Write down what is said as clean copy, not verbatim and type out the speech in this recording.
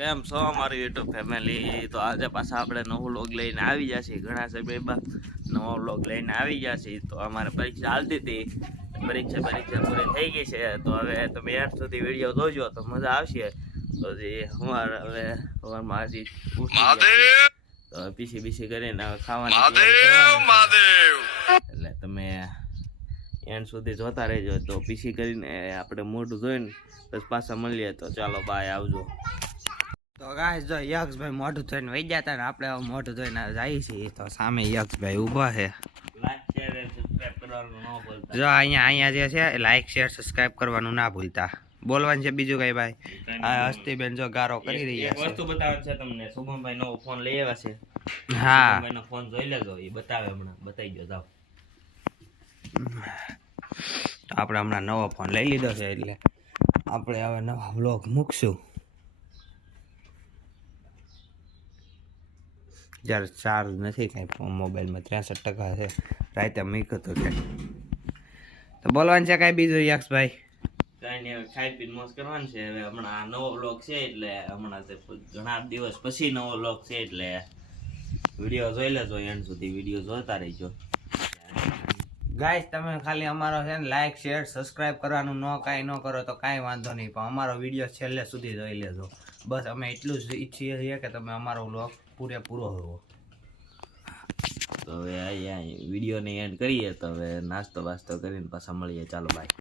કેમ છો અમારી યુટ્યુબ ફેમિલી? તો આજે પાછા આપણે નવો વ્લોગ લઈને આવી જશે. ઘણા સમય બાદ નવો વ્લોગ લઈને આવી જશે. તો અમારે પરીક્ષા ચાલતી હતી, પરીક્ષા પૂરી થઈ ગઈ છે. તો હવે તમે એન્ડ સુધી વિડીયો જોજો તો મજા આવશે. તો જે હવે સવારમાં હજી તો પીસી કરીને હવે ખાવાની એટલે તમે એન્ડ સુધી જોતા રહેજો. તો પીસી કરીને આપણે મોઢું ધોઈને બસ પાછા મળીએ. તો ચાલો બાય, આવજો. તો ગાઈસ જો યક્ષભાઈ મોઢું ધોઈને વહી ગયા હતા ને આપણે મોઢું ધોઈને જઈએ છીએ. તો સામે યક્ષભાઈ ઊભા છે. જો અહીંયા જે છે લાઈક શેર સબસ્ક્રાઇબ કરવાનું ના ભૂલતા. બોલવાનું છે બીજું કઈ ભાઈ? આ હસ્તીબેન જો ગારો કરી રહ્યા છે. વસ્તુ બતાવવાનું છે તમને. શુભમભાઈ નવો ફોન લઈ આવ્યા છે. હા, શુભમભાઈનો ફોન જોઈ લેજો, એ બતાવે હમણાં. બતાવી ગયો જાવ. આપણે હમણાં નવો ફોન લઈ લીધો છે એટલે આપણે હવે નવા વ્લોગ મૂકશું. જ્યારે ચાર્જ નથી કાંઈ મોબાઈલમાં, 63% છે. રાતે મૂક્યો તો કાંઈ. તો બોલવાનું છે કાંઈ બીજું યક્ષભાઈ? કાંઈ નહીં, હવે ખાઈ પીને મોજ કરવાનું છે. હવે હમણાં નવો વ્લોગ છે એટલે હમણાં ઘણા દિવસ પછી નવો વ્લોગ છે એટલે વિડીયો જોઈ લેજો એન્ડ સુધી. વિડીયો જોતા રહીજો ગાઈસ. તમે ખાલી અમારો છે ને લાઈક શેર સબસ્ક્રાઇબ કરવાનું કાંઈ ન કરો તો કાંઈ વાંધો નહીં, પણ અમારો વિડીયો છેલ્લે સુધી જોઈ લેજો. બસ અમે એટલું જ ઈચ્છીએ છીએ કે તમે અમારો વ્લોગ પૂરેપૂરો હોવો. તો હવે અહીંયા વિડીયોને એન્ડ કરીએ. તો હવે નાસ્તો વાસ્તો કરીને પાછા મળીએ. ચાલો બાય.